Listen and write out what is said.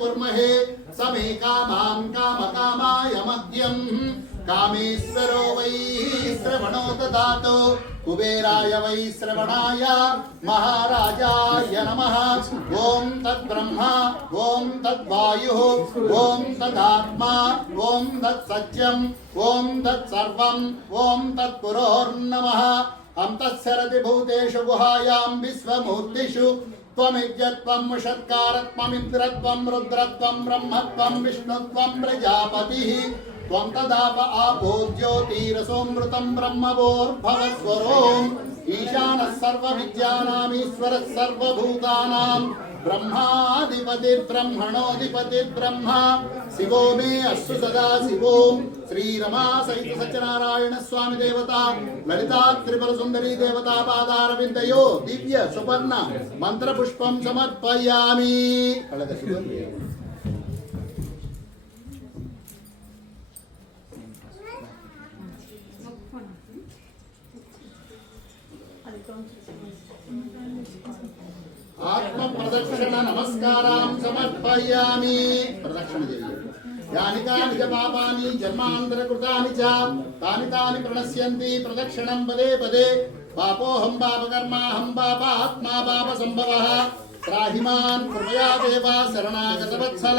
कुर्महे समे कामां कामकामाय मह्यं कामेश्वरो वै श्रवणो ददातु कुबेराय वै श्रवणाय महाराजाय नमः ओम तद्ब्रह्मा ओम तद्वायुः ओम तदात्मा ओम तत्सत्यं ओम तत्सर्वं ओम तत्पुरोर्नमः अंतःसरति भूतेषु गुहायां विश्वमूर्तिषु त्वमिज्जत्वं षट्कारत्वमिन्द्रत्वं रुद्रत्वं ब्रह्मत्वं विष्णुत्वं प्रजापतिः त्वं तदाप आपो ज्योतिरसोऽमृतं ब्रह्मवोर्भवस्वरोम् ईशानः सर्वविद्यानामीश्वरः सर्वभूतानां ब्रह्माधिपतिर्ब्रह्मणोऽधिपतिर्ब्रह्मा शिवो मे अस्तु सदा शिवो श्रीरमा सहित सत्यनारायण स्वामी देवता ललिता त्रिपुर सुंदरी देवता पादारविंदयो दिव्य सुपर्ण मंत्र पुष्पं समर्पयामि। आत्म प्रदक्षिण नमस्कारां समर्पयामि। प्रदक्षिण यानि कानि च पापानि जन्मान्तरकृतानि च तानि प्रणश्यन्ति प्रदक्षिणं पदे पदे पापोऽहं पापकर्माहं पापात्मा पापसम्भवः त्राहि मां कृपया देव शरणागतवत्सल